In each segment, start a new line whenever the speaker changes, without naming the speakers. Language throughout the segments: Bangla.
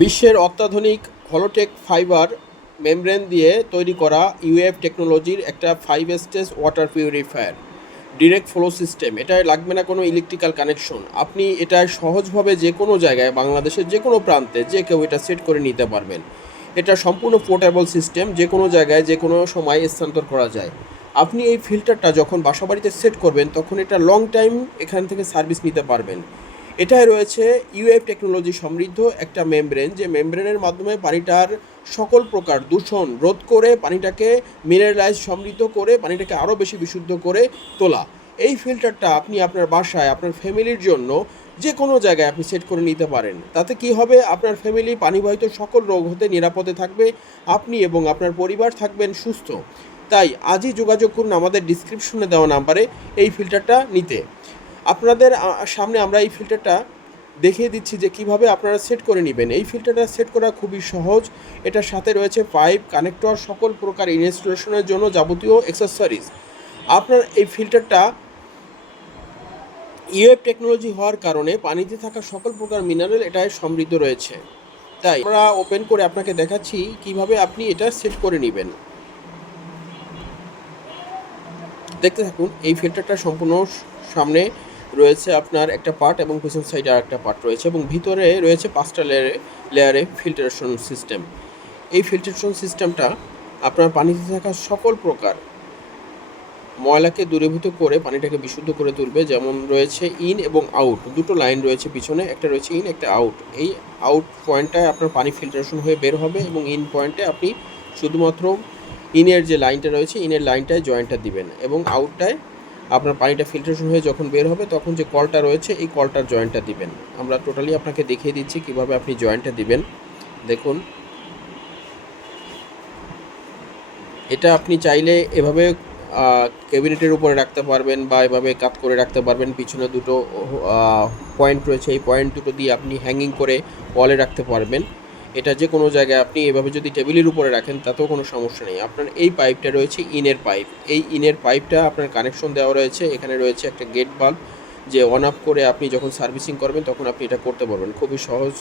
বিশ্বের অত্যাধুনিক হলোটেক ফাইবার মেমব্রেন দিয়ে তৈরি করা ইউএফ টেকনোলজির একটা five stage water purifier, direct flow system. এটায় লাগবে না কোনো ইলেকট্রিক্যাল কানেকশন। আপনি এটা সহজভাবে যে কোনো জায়গায়, বাংলাদেশের যে কোনো প্রান্তে যে কেউ এটা সেট করে নিতে পারবেন। এটা সম্পূর্ণ পোর্টেবল সিস্টেম, যে কোনো জায়গায়, যে কোনো সময় স্থানান্তর করা যায়। আপনি এই ফিল্টারটা যখন বাসাবাড়িতে সেট করবেন, তখন এটা লং টাইম এখান থেকে সার্ভিস নিতে পারবেন। এটায় রয়েছে ইউএফ টেকনোলজি সমৃদ্ধ একটা মেমব্রেন, যে মেমব্রেনের মাধ্যমে পানিটার সকল প্রকার দূষণ রোধ করে পানিটাকে মিনারেলাইজ সমৃদ্ধ করে পানিটাকে আরও বেশি বিশুদ্ধ করে তোলা। এই ফিল্টারটা আপনি আপনার বাসায়, আপনার ফ্যামিলির জন্য যে কোনো জায়গায় আপনি সেট করে নিতে পারেন। তাতে কি হবে? আপনার ফ্যামিলি পানিবাহিত সকল রোগ হতে নিরাপদে থাকবে, আপনি এবং আপনার পরিবার থাকবেন সুস্থ। তাই আজই যোগাযোগ করুন আমাদের ডিসক্রিপশনে দেওয়া নাম্বারে এই ফিল্টারটা নিতে। আপনাদের সামনে আমরা এই ফিল্টারটা দেখিয়ে দিচ্ছি যে কীভাবে আপনারা সেট করে নেবেন। এই ফিল্টারটা সেট করা খুবই সহজ। এটার সাথে রয়েছে পাইপ কানেক্টর সকল প্রকার ইনস্টলেশনের জন্য যাবতীয় অ্যাক্সেসরিজ আপনার এই ফিল্টারটা ইউএফ টেকনোলজি হওয়ার কারণে পানিতে থাকা সকল প্রকার মিনারেল এটায় সমৃদ্ধ রয়েছে। তাই আমরা ওপেন করে আপনাকে দেখাচ্ছি কীভাবে আপনি এটা সেট করে নেবেন। দেখতে থাকুন, এই ফিল্টারটা সম্পূর্ণ সামনে রয়েছে আপনার একটা পার্ট এবং পিছন সাইডে আর একটা পার্ট রয়েছে এবং ভিতরে রয়েছে পাঁচটা লেয়ারে লেয়ারে ফিল্টারেশন সিস্টেম এই ফিল্টারেশন সিস্টেমটা আপনার পানিতে থাকা সকল প্রকার ময়লাকে দূরীভূত করে পানিটাকে বিশুদ্ধ করে তুলবে। যেমন রয়েছে ইন এবং আউট দুটো লাইন রয়েছে পিছনে, একটা রয়েছে ইন একটা আউট এই আউট পয়েন্টটায় আপনার পানি ফিল্টারেশন হয়ে বের হবে এবং ইন পয়েন্টে আপনি শুধুমাত্র ইনের যে লাইনটা রয়েছে ইনের লাইনটায় জয়েন্টটা দিবেন এবং আউটটায় আপনার পানিটা ফিল্টারেশন হয়ে যখন বের হবে, তখন যে কলটা রয়েছে, এই কলটার জয়েন্টটা দিবেন। আমরা টোটালি আপনাকে দেখিয়ে দিচ্ছি কীভাবে আপনি জয়েন্টটা দিবেন। দেখুন। এটা আপনি চাইলে এভাবে ক্যাবিনেটের উপরে রাখতে পারবেন বা এভাবে কাত করে রাখতে পারবেন। পিছনে দুটো পয়েন্ট রয়েছে। এই পয়েন্ট দুটো দিয়ে আপনি হ্যাঙ্গিং করে ওয়ালে রাখতে পারবেন। এটা যে কোনো জায়গায় আপনি এভাবে যদি টেবিলের উপরে রাখেন, তাতেও কোনো সমস্যা নেই। আপনার এই পাইপটা রয়েছে ইনের পাইপ। এই ইনের পাইপটা আপনার কানেকশন দেওয়া রয়েছে। এখানে রয়েছে একটা গেট বাল্ব, যে অন আপ করে আপনি যখন সার্ভিসিং করবেন, তখন আপনি এটা করতে পারবেন। খুবই সহজ।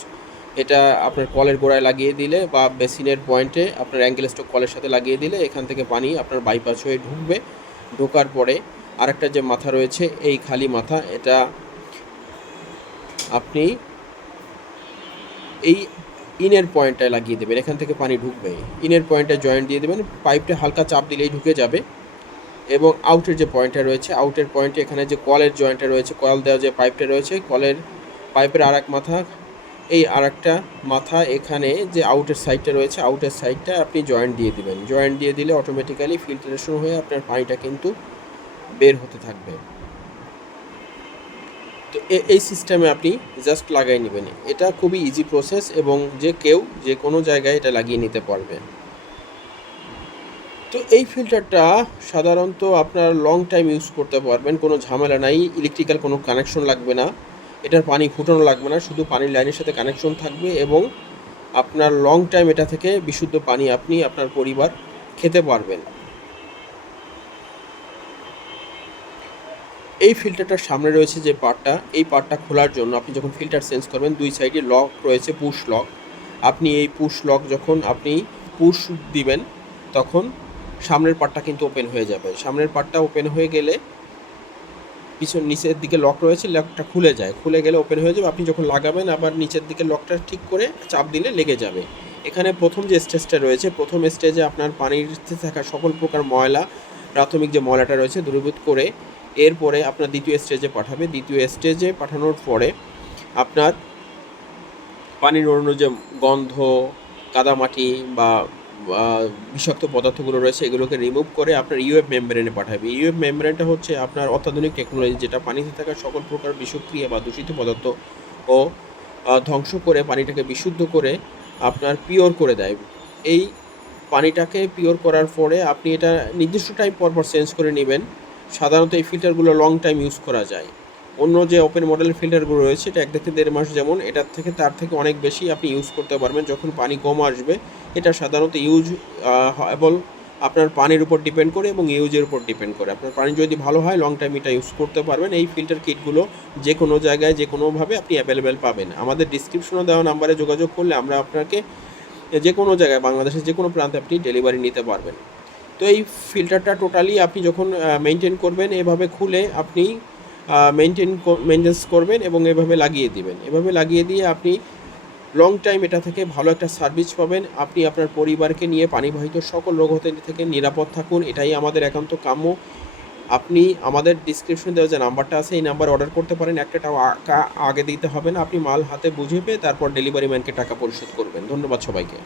এটা আপনার কলের গোড়ায় লাগিয়ে দিলে বা বেসিনের পয়েন্টে আপনার অ্যাঙ্গেল স্টক কলের সাথে লাগিয়ে দিলে এখান থেকে পানি আপনার বাইপাস হয়ে ঢুকবে। ঢোকার পরে আরেকটা যে মাথা রয়েছে, এই খালি মাথা, এটা আপনি এই ইনের পয়েন্টটায় লাগিয়ে দেবেন, এখান থেকে পানি ঢুকবে। ইনের পয়েন্টে জয়েন্ট দিয়ে দেবেন, পাইপটা হালকা চাপ দিলেই ঢুকে যাবে। এবং আউটের যে পয়েন্টটা রয়েছে, আউটের পয়েন্টে এখানে যে কলের জয়েন্টটা রয়েছে কল দেওয়া যে পাইপটা রয়েছে, কলের পাইপের আর এক মাথা, এই আর একটা মাথা এখানে যে আউটের সাইডটা রয়েছে, আউটের সাইডটা আপনি জয়েন্ট দিয়ে দেবেন। জয়েন্ট দিয়ে দিলে অটোমেটিক্যালি ফিল্টারেশন হয়ে আপনার পানিটা কিন্তু বের হতে থাকবে। তো এই সিস্টেমে আপনি জাস্ট লাগাই নেবেন। এটা খুবই ইজি প্রসেস এবং যে কেউ যে কোনো জায়গায় এটা লাগিয়ে নিতে পারবে। তো এই ফিল্টারটা সাধারণত আপনার লং টাইম ইউজ করতে পারবেন, কোনো ঝামেলা নাই ইলেকট্রিক্যাল কোনো কানেকশন লাগবে না, এটার পানি ফুটানো লাগবে না, শুধু পানির লাইনের সাথে কানেকশন থাকবে এবং আপনার লং টাইম এটা থেকে বিশুদ্ধ পানি আপনি আপনার পরিবার খেতে পারবেন। এই ফিল্টারটার সামনে রয়েছে যে পার্টটা এই পার্টটা খোলার জন্য আপনি যখন ফিল্টার চেঞ্জ করবেন, দুই সাইডে লক রয়েছে পুশ লক আপনি এই পুশ লক যখন আপনি পুশ দিবেন, তখন সামনের পার্টটা কিন্তু ওপেন হয়ে যাবে। সামনের পার্টটা ওপেন হয়ে গেলে পিছন নিচের দিকে লক রয়েছে লকটা খুলে যায়। খুলে গেলে ওপেন হয়ে যাবে। আপনি যখন লাগাবেন, আবার নিচের দিকে লকটা ঠিক করে চাপ দিলে লেগে যাবে। এখানে প্রথম যে স্টেজটা রয়েছে, প্রথম স্টেজে আপনার পানিতে থাকা সকল প্রকার ময়লা, প্রাথমিক যে ময়লাটা রয়েছে দূরীভূত করে এরপরে আপনার দ্বিতীয় স্টেজে পাঠাবে। দ্বিতীয় স্টেজে পাঠানোর পরে আপনার পানির অন্য যে গন্ধ, কাদামাটি বা বিষাক্ত পদার্থগুলো রয়েছে, এগুলোকে রিমুভ করে আপনার ইউএফ মেমব্রেনে পাঠাবে। ইউএফ মেমব্রেনটা হচ্ছে আপনার অত্যাধুনিক টেকনোলজি যেটা পানিতে থাকা সকল প্রকার বিষক্রিয়া বা দূষিত পদার্থ ও ধ্বংস করে পানিটাকে বিশুদ্ধ করে আপনার পিওর করে দেয়। এই পানিটাকে পিওর করার পরে আপনি এটা নির্দিষ্ট টাইম পর পর চেঞ্জ করে নেবেন। সাধারণত এই ফিল্টারগুলো লং টাইম ইউজ করা যায়। অন্য যে ওপেন মডেলের ফিল্টারগুলো রয়েছে, এটা এক থেকে দেড় মাস যেমন এটার থেকে তার থেকে অনেক বেশি আপনি ইউজ করতে পারবেন যখন পানি কম আসবে। এটা সাধারণত ইউজ এবল আপনার পানির উপর ডিপেন্ড করে এবং ইউজের উপর ডিপেন্ড করে। আপনার পানি যদি ভালো হয় লং টাইম এটা ইউজ করতে পারবেন। এই ফিল্টার কিটগুলো যে কোনো জায়গায়, যে কোনোভাবে আপনি অ্যাভেলেবেল পাবেন। আমাদের ডিসক্রিপশনে দেওয়া নাম্বারে যোগাযোগ করলে আমরা আপনাকে যে কোনো জায়গায়, বাংলাদেশের যে কোনো প্রান্তে আপনি ডেলিভারি নিতে পারবেন। তো এই ফিল্টারটা টোটালি আপনি যখন মেনটেন করবেন, এভাবে খুলে আপনি মেনটেন মেনটেন্স করবেন এবং এভাবে লাগিয়ে দিবেন। এভাবে লাগিয়ে দিয়ে আপনি লং টাইম এটা থেকে ভালো একটা সার্ভিস পাবেন। আপনি আপনার পরিবারকে নিয়ে পানিবাহিত সকল রোগ হতে থেকে নিরাপদ থাকুন। এটাই আমাদের একান্ত কাম্য। আপনি আমাদের ডিসক্রিপশনে দেওয়া যে নাম্বারটা আছে, এই নাম্বার অর্ডার করতে পারেন। একটা টাকা আগে দিতে হবে না। আপনি মাল হাতে বুঝে পেয়ে তারপর ডেলিভারি ম্যানকে টাকা পরিশোধ করবেন। ধন্যবাদ সবাইকে।